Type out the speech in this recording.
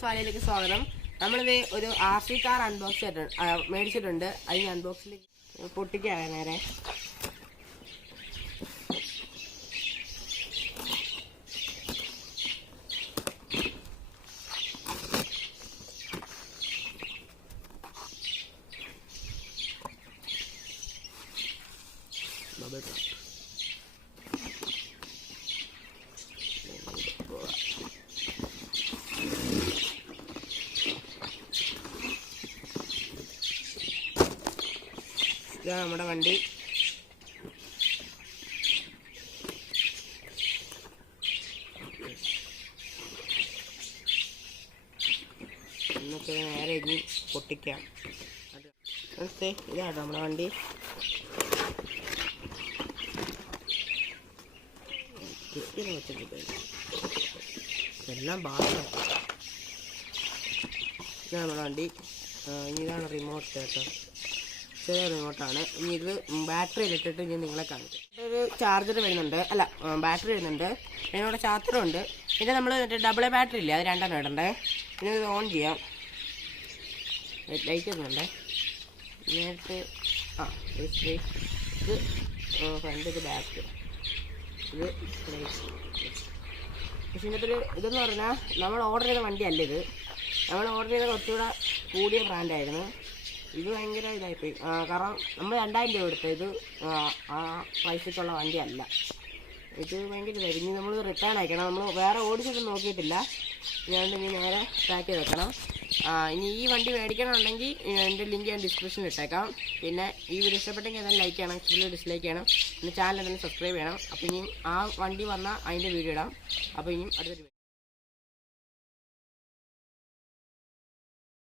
സ്വാലയിലേക്ക് സ്വാഗതം. നമ്മളിത് ഒരു ആർ സി കാർ അൺബോക്സ് മേടിച്ചിട്ടുണ്ട്. അതിന് അൺബോക്സിൽ പൊട്ടിക്കാവേ നേരെ. Bubble ഇതാണ് നമ്മുടെ വണ്ടി. എന്നൊക്കെ നേരെ ഇനി പൊട്ടിക്കാം. ഇതാണ് നമ്മുടെ വണ്ടി. എല്ലാം ബാധകം ഇതാണ് നമ്മുടെ വണ്ടി. ഇനി ഇതാണ് റിമോട്ട് കേട്ടോ. ചെറിയ റിമോട്ടാണ്. ഇനി ഇത് ബാറ്ററി ഇട്ടിട്ട് ഞാൻ നിങ്ങളെ കാണിക്കും. ഒരു ചാർജർ വരുന്നുണ്ട്. അല്ല ബാറ്ററി വരുന്നുണ്ട്. ഇതിനോട് ചാർജറുണ്ട്. പിന്നെ നമ്മൾ ഡബിൾ ബാറ്ററി ഇല്ല? അത് രണ്ടെണ്ണം ഇടണ്ടേ? പിന്നെ ഇത് ഓൺ ചെയ്യാം. ലൈറ്റ് ഒന്നുണ്ടേ നേരത്തെ ആ ഇത് ഫ്രണ്ട് ഇത് ബാക്ക് ഇത് ലൈറ്റ് പക്ഷെ ഇതിന്റെ ഒരു ഇതെന്ന് പറഞ്ഞാൽ നമ്മൾ ഓർഡർ ചെയ്ത വണ്ടിയല്ല ഇത്. നമ്മൾ ഓർഡർ ചെയ്ത കുറച്ചുകൂടെ കൂടിയ ബ്രാൻഡായിരുന്നു ഇത് ഭയങ്കര ഇതായിപ്പോയി. കാരണം നമ്മൾ രണ്ടായിരം രൂപ കൊടുത്തു. ഇത് ആ, പൈസക്കുള്ള വണ്ടിയല്ല. ഇത് ഭയങ്കര ഇതായി. ഇനി നമ്മൾ റിട്ടേൺ അയക്കണം. നമ്മൾ വേറെ ഓടിച്ചിട്ട് നോക്കിയിട്ടില്ല. ഞാൻ ഇനി നേരെ പാക്ക് ചെയ്ത് വെക്കണം. ഇനി ഈ വണ്ടി മേടിക്കണമെന്നുണ്ടെങ്കിൽ എന്റെ ലിങ്ക് ഞാൻ ഡിസ്ക്രിപ്ഷനിൽ ഇട്ടേക്കാം. പിന്നെ ഈ വീഡിയോ ഇഷ്ടപ്പെട്ടെങ്കിൽ അതെല്ലാം ലൈക്ക് ചെയ്യണം. ഫുള്ള് ഡിസ്ലൈക്ക് ചെയ്യണം. പിന്നെ ചാനൽ തന്നെ സബ്സ്ക്രൈബ് ചെയ്യണം. അപ്പോൾ ഇനി ആ വണ്ടി വന്നാൽ അതിന്റെ വീഡിയോ ഇടാം. അപ്പോൾ ഇനിയും അടുത്തൊരു